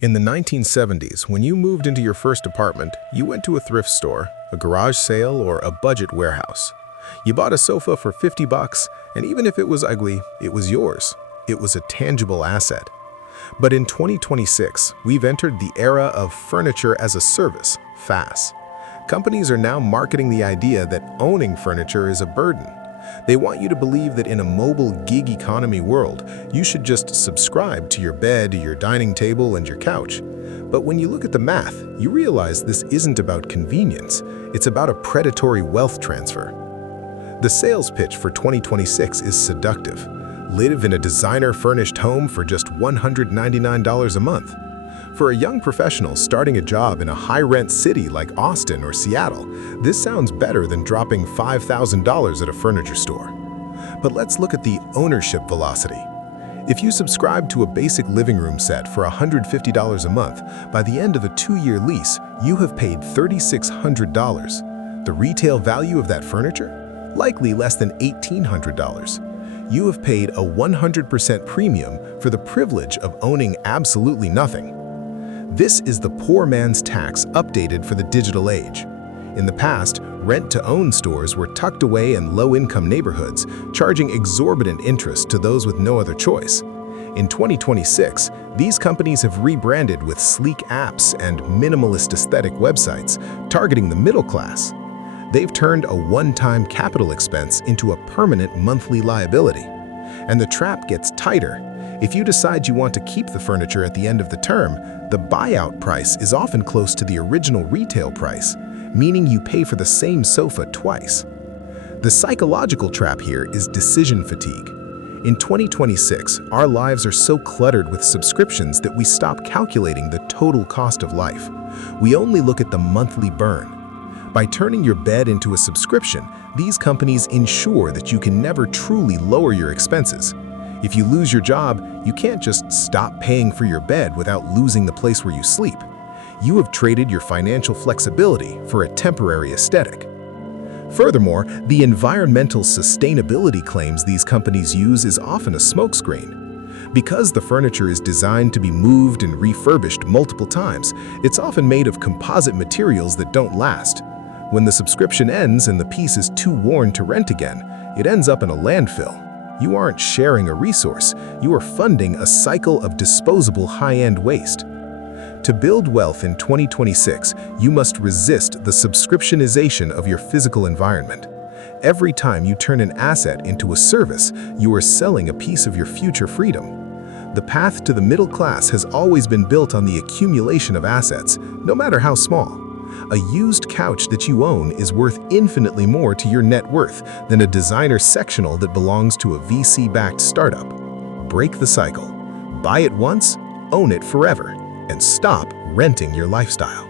In the 1970s, when you moved into your first apartment, you went to a thrift store, a garage sale, or a budget warehouse. You bought a sofa for 50 bucks, and even if it was ugly, it was yours. It was a tangible asset. But in 2026, we've entered the era of furniture as a service, FaaS. Companies are now marketing the idea that owning furniture is a burden. They want you to believe that in a mobile gig economy world, you should just subscribe to your bed, your dining table, and your couch. But when you look at the math, you realize this isn't about convenience. It's about a predatory wealth transfer. The sales pitch for 2026 is seductive. Live in a designer-furnished home for just $199 a month. For a young professional starting a job in a high-rent city like Austin or Seattle, this sounds better than dropping $5,000 at a furniture store. But let's look at the ownership velocity. If you subscribe to a basic living room set for $150 a month, by the end of a 2-year lease, you have paid $3,600. The retail value of that furniture? Likely less than $1,800. You have paid a 100% premium for the privilege of owning absolutely nothing. This is the poor man's tax updated for the digital age. In the past, rent-to-own stores were tucked away in low-income neighborhoods, charging exorbitant interest to those with no other choice. In 2026, these companies have rebranded with sleek apps and minimalist aesthetic websites, targeting the middle class. They've turned a one-time capital expense into a permanent monthly liability. And the trap gets tighter. If you decide you want to keep the furniture at the end of the term, the buyout price is often close to the original retail price, meaning you pay for the same sofa twice. The psychological trap here is decision fatigue. In 2026, our lives are so cluttered with subscriptions that we stop calculating the total cost of life. We only look at the monthly burn. By turning your bed into a subscription, these companies ensure that you can never truly lower your expenses. If you lose your job, you can't just stop paying for your bed without losing the place where you sleep. You have traded your financial flexibility for a temporary aesthetic. Furthermore, the environmental sustainability claims these companies use is often a smokescreen. Because the furniture is designed to be moved and refurbished multiple times, it's often made of composite materials that don't last. When the subscription ends and the piece is too worn to rent again, it ends up in a landfill. You aren't sharing a resource, you are funding a cycle of disposable high-end waste. To build wealth in 2026, you must resist the subscriptionization of your physical environment. Every time you turn an asset into a service, you are selling a piece of your future freedom. The path to the middle class has always been built on the accumulation of assets, no matter how small. A used couch that you own is worth infinitely more to your net worth than a designer sectional that belongs to a VC-backed startup. Break the cycle. Buy it once, own it forever, and stop renting your lifestyle.